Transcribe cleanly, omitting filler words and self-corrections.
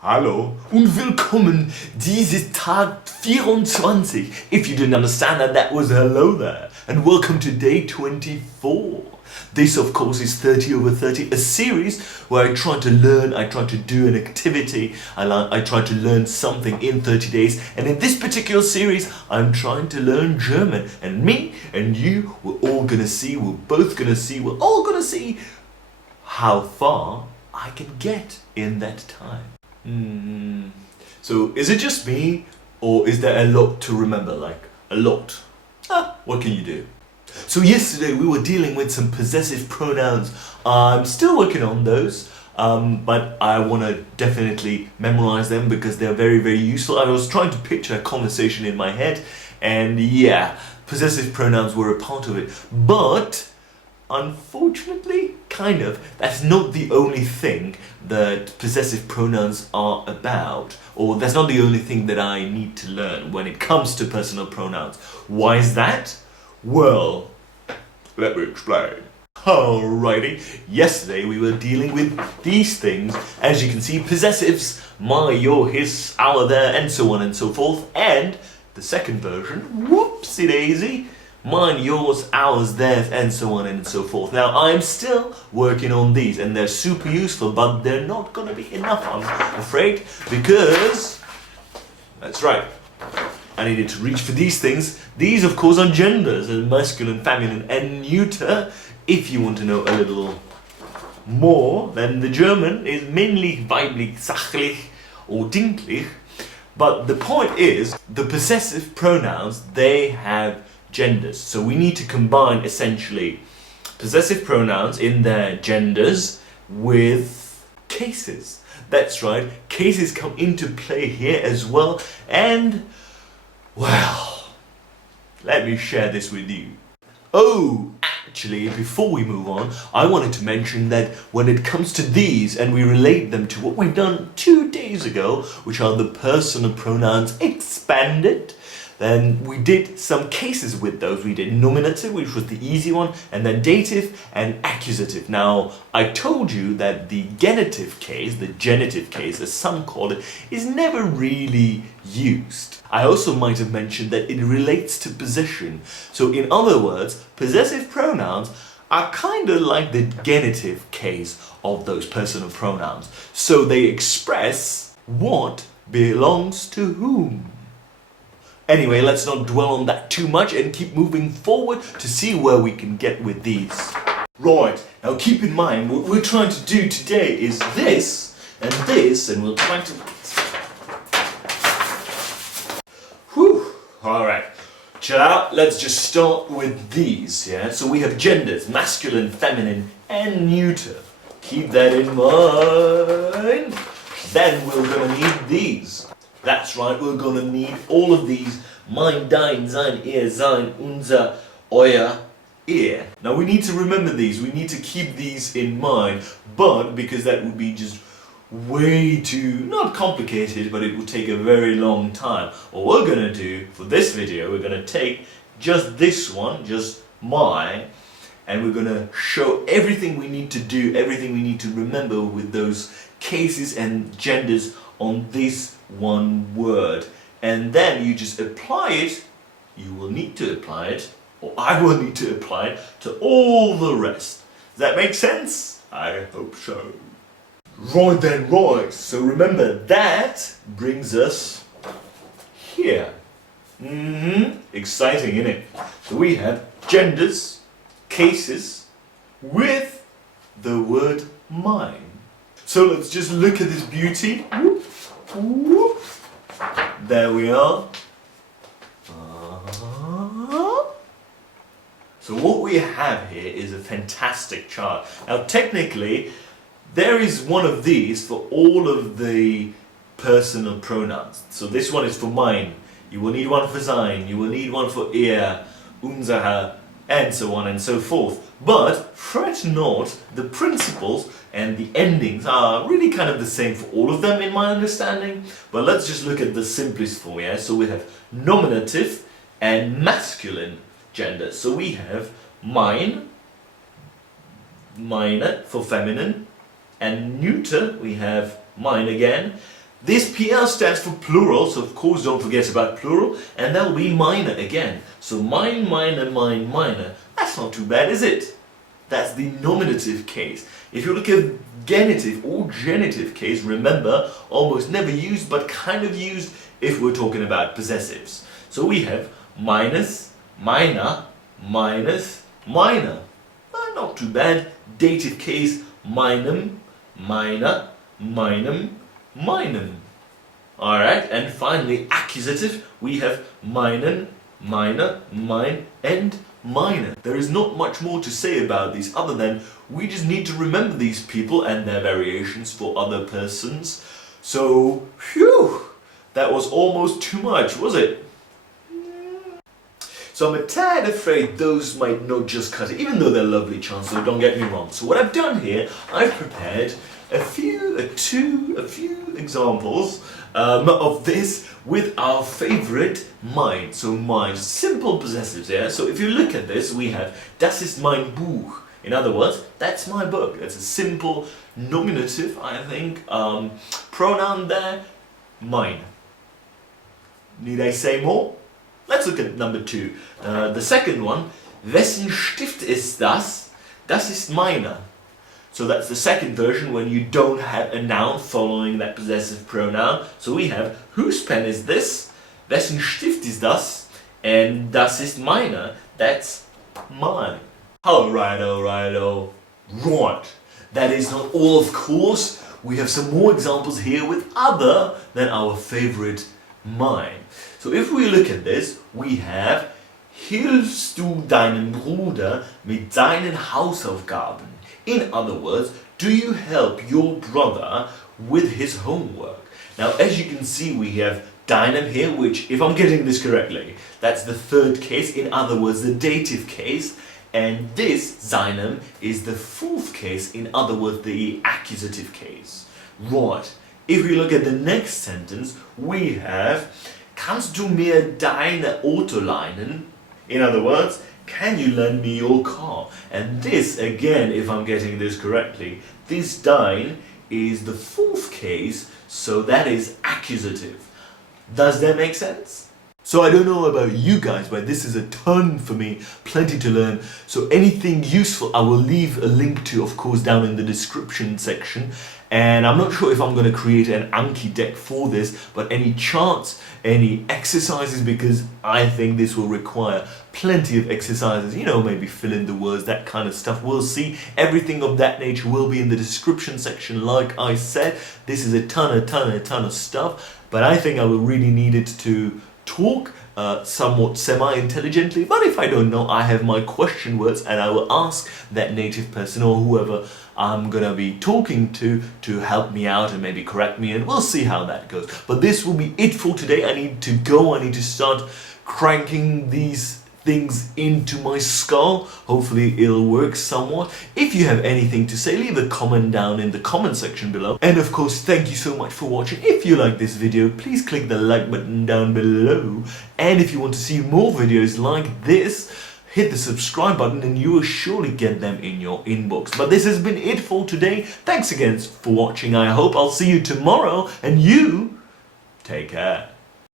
Hallo und willkommen, dieses Tag 24. If you didn't understand that was hello there. And welcome to day 24. This of course is 30 over 30, a series where I try to learn, I try to do an activity, I try to learn something in 30 days. And in this particular series, I'm trying to learn German. And me and you, we're all gonna see how far I can get in that time. So is it just me, or is there a lot to remember, like a lot? What can you do? So yesterday we were dealing with some possessive pronouns. I'm still working on those, but I want to definitely memorize them because they're very, very useful. I was trying to picture a conversation in my head, and yeah, possessive pronouns were a part of it. But unfortunately, that's not the only thing that possessive pronouns are about, or that's not the only thing that I need to learn when it comes to personal pronouns. Why is that? Well, let me explain. Alrighty, yesterday we were dealing with these things, as you can see, possessives, my, your, his, our, their, and so on and so forth, and the second version, whoopsie daisy, mine, yours, ours, theirs, and so on and so forth. Now, I'm still working on these, and they're super useful, but they're not gonna be enough, I'm afraid, because, that's right, I needed to reach for these things. These, of course, are genders, and masculine, feminine, and neuter. If you want to know a little more, then the German is männlich, weiblich, sachlich, or dinklich. But the point is, the possessive pronouns, they have genders. So we need to combine essentially possessive pronouns in their genders with cases. That's right, cases come into play here as well, and well, let me share this with you. Oh, actually, before we move on, I wanted to mention that when it comes to these and we relate them to what we've done 2 days ago, which are the personal pronouns expanded, then we did some cases with those. We did nominative, which was the easy one, and then dative and accusative. Now, I told you that the genitive case, as some call it, is never really used. I also might have mentioned that it relates to possession. So in other words, possessive pronouns are kind of like the genitive case of those personal pronouns. So they express what belongs to whom. Anyway, let's not dwell on that too much and keep moving forward to see where we can get with these. Right, now keep in mind what we're trying to do today is this, and we'll try to... Whew, alright, chill out, let's just start with these, yeah? So we have genders, masculine, feminine, and neuter. Keep that in mind. Then we're gonna need these. That's right, we're gonna need all of these. Mein, dein, sein, ihr, sein, unser, euer, ihr. Now we need to remember these, we need to keep these in mind, but because that would be just way too, not complicated, but it would take a very long time. What we're gonna do for this video, we're gonna take just this one, just my, and we're gonna show everything we need to do, everything we need to remember with those cases and genders on this one word, and then you just apply it. You will need to apply it, or I will need to apply it to all the rest. Does that make sense? I hope so. Right then, right, so remember that brings us here. Exciting, isn't it? So we have genders, cases with the word mine. So let's just look at this beauty. Whoop, whoop. There we are. So what we have here is a fantastic chart. Now technically, there is one of these for all of the personal pronouns. So this one is for mine. You will need one for sein. You will need one for ihr, unser, and so on and so forth. But fret not, the principles and the endings are really kind of the same for all of them in my understanding. But let's just look at the simplest form, yeah? So we have nominative and masculine gender. So we have mein, meine for feminine, and neuter we have mine again, This PL stands for plural, so of course don't forget about plural, and that will be minor again. So mine, minor, mine, minor. That's not too bad, is it? That's the nominative case. If you look at genitive or genitive case, remember, almost never used but kind of used if we're talking about possessives. So we have minus, minor, minus, minor. Not too bad. Dative case, minum, minor, minum, minum. Alright, and finally accusative, we have minor, minor, mine, and minor. There is not much more to say about these other than we just need to remember these people and their variations for other persons. So, phew, that was almost too much, was it? So I'm a tad afraid those might not just cut it, even though they're lovely chants, so don't get me wrong. So what I've done here, I've prepared a few examples of this with our favorite mine. So mine, simple possessives, yeah? So if you look at this, we have Das ist mein Buch. In other words, that's my book. It's a simple nominative, I think, pronoun there, mine. Need I say more? Let's look at number 2. The second one, wessen Stift ist das? Das ist meiner. So that's the second version when you don't have a noun following that possessive pronoun. So we have, whose pen is this? Wessen Stift ist das? And das ist meiner. That's mine. Alright. Right. That is not all, of course. We have some more examples here with other than our favorite mine. So if we look at this, we have, hilfst du deinem Bruder mit seinen Hausaufgaben? In other words, do you help your brother with his homework? Now, as you can see, we have deinem here, which, if I'm getting this correctly, that's the third case, in other words, the dative case, and this, seinem, is the fourth case, in other words, the accusative case. Right. If we look at the next sentence, we have, kannst du mir deine Auto leihen? In other words, can you lend me your car? And this, again, if I'm getting this correctly, this dein is the fourth case, so that is accusative. Does that make sense? So I don't know about you guys, but this is a ton for me, plenty to learn. So anything useful I will leave a link to, of course, down in the description section. And I'm not sure if I'm going to create an Anki deck for this, but any charts, any exercises, because I think this will require plenty of exercises, you know, maybe fill in the words, that kind of stuff. We'll see. Everything of that nature will be in the description section, like I said. This is a ton of stuff, but I think I will really need it to talk somewhat semi-intelligently, but if I don't know, I have my question words and I will ask that native person or whoever I'm gonna be talking to help me out and maybe correct me, and we'll see how that goes. But this will be it for today. I need to go, I need to start cranking these things into my skull. Hopefully it'll work somewhat. If you have anything to say, leave a comment down in the comment section below. And of course, thank you so much for watching. If you like this video, please click the like button down below. And if you want to see more videos like this, hit the subscribe button and you will surely get them in your inbox. But this has been it for today. Thanks again for watching. I hope I'll see you tomorrow, and you take care.